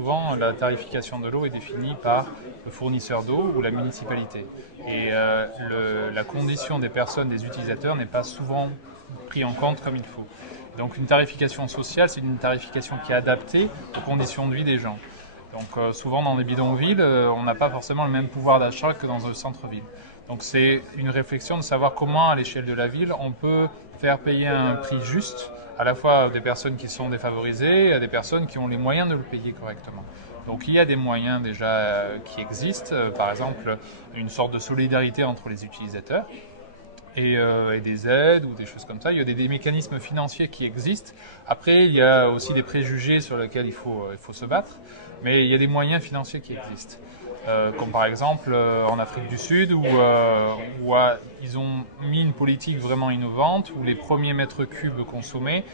souvent, la tarification de l'eau est définie par le fournisseur d'eau ou la municipalité. Et la condition des personnes, des utilisateurs, n'est pas souvent pris en compte comme il faut. Donc une tarification sociale, c'est une tarification qui est adaptée aux conditions de vie des gens. Donc souvent dans les bidonvilles, on n'a pas forcément le même pouvoir d'achat que dans un centre-ville. Donc c'est une réflexion de savoir comment à l'échelle de la ville on peut faire payer un prix juste à la fois des personnes qui sont défavorisées et à des personnes qui ont les moyens de le payer correctement. Donc il y a des moyens déjà qui existent, par exemple une sorte de solidarité entre les utilisateurs et des aides ou des choses comme ça. Il y a des mécanismes financiers qui existent. Après, il y a aussi des préjugés sur lesquels il faut se battre, mais il y a des moyens financiers qui existent. Comme par exemple en Afrique du Sud où ils ont mis une politique vraiment innovante où les premiers mètres cubes consommés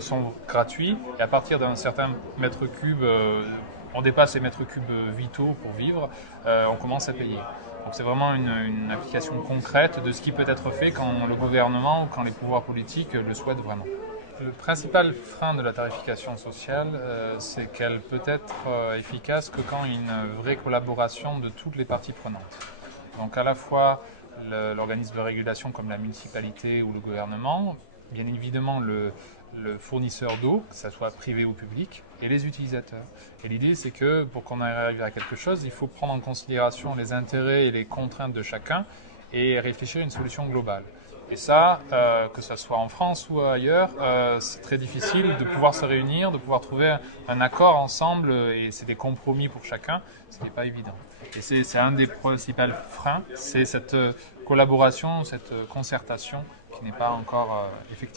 sont gratuits et à partir d'un certain mètre cube, on dépasse les mètres cubes vitaux pour vivre, on commence à payer. Donc c'est vraiment une application concrète de ce qui peut être fait quand le gouvernement ou quand les pouvoirs politiques le souhaitent vraiment. Le principal frein de la tarification sociale, c'est qu'elle peut être efficace que quand il y a une vraie collaboration de toutes les parties prenantes. Donc à la fois l'organisme de régulation comme la municipalité ou le gouvernement, bien évidemment le fournisseur d'eau, que ce soit privé ou public, et les utilisateurs. Et l'idée, c'est que pour qu'on arrive à quelque chose, il faut prendre en considération les intérêts et les contraintes de chacun et réfléchir à une solution globale. Et ça, que ce soit en France ou ailleurs, c'est très difficile de pouvoir se réunir, de pouvoir trouver un accord ensemble, et c'est des compromis pour chacun, ce n'est pas évident. Et c'est un des principaux freins, c'est cette collaboration, cette concertation qui n'est pas encore effective.